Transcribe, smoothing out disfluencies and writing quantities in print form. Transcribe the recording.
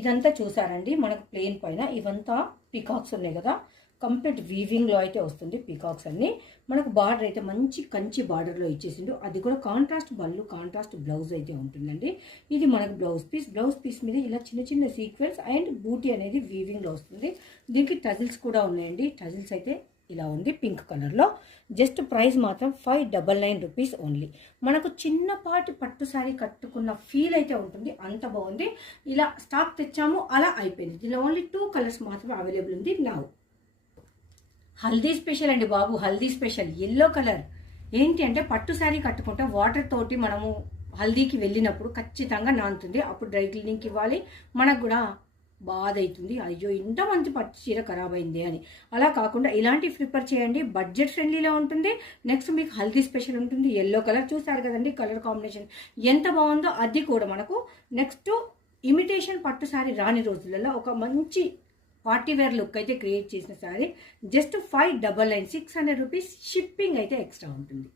ఇదంతా చూసారండి మనకు ప్లెయిన్ పైన ఇవంతా పీకాక్స్ ఉన్నాయి కదా, కంప్లీట్ వీవింగ్లో అయితే వస్తుంది పీకాక్స్ అన్ని. మనకు బార్డర్ అయితే మంచి కంచి బార్డర్లో ఇచ్చేసిండు, అది కూడా కాంట్రాస్ట్ బల్లు కాంట్రాస్ట్ బ్లౌజ్ అయితే ఉంటుందండి. ఇది మనకు బ్లౌజ్ పీస్ మీద ఇలా చిన్న చిన్న సీక్వెన్స్ అండ్ బూటీ అనేది వీవింగ్లో వస్తుంది. దీనికి టజిల్స్ కూడా ఉన్నాయండి. టజిల్స్ అయితే ఇలా ఉంది పింక్ కలర్లో. జస్ట్ ప్రైస్ మాత్రం 599 రూపీస్ ఓన్లీ. మనకు చిన్నపాటి పట్టు శారీ కట్టుకున్న ఫీల్ అయితే ఉంటుంది, అంత బాగుంది. ఇలా స్టాక్ తెచ్చాము, అలా అయిపోయింది. దీనిలో ఓన్లీ 2 కలర్స్ మాత్రమే అవైలబుల్ ఉంది నౌ. హల్దీ స్పెషల్ అండి బాబు, హల్దీ స్పెషల్ ఎల్లో కలర్. ఏంటి అంటే పట్టు శారీ కట్టుకుంటే వాటర్ తోటి మనము హల్దీకి వెళ్ళినప్పుడు ఖచ్చితంగా నానుతుంది, అప్పుడు డ్రై క్లీనింగ్కి ఇవ్వాలి, మనకు కూడా బాధ అవుతుంది, అయ్యో ఇంత మంచి పట్టు చీర ఖరాబ్ అయింది అని. అలా కాకుండా ఇలాంటి ప్రిఫర్ చేయండి, బడ్జెట్ ఫ్రెండ్లీలో ఉంటుంది. నెక్స్ట్ మీకు హల్దీ స్పెషల్ ఉంటుంది, ఎల్లో కలర్ చూసారు కదండి, కలర్ కాంబినేషన్ ఎంత బాగుందో. అది కూడా మనకు నెక్స్ట్ ఇమిటేషన్ పట్టు శారీ రాని రోజులలో ఒక మంచి పార్టీ వేర్ లుక్ అయితే క్రియేట్ చేసిన శారీ. Just 599, 600 rupees. షిప్పింగ్ అయితే ఎక్స్ట్రా ఉంటుంది.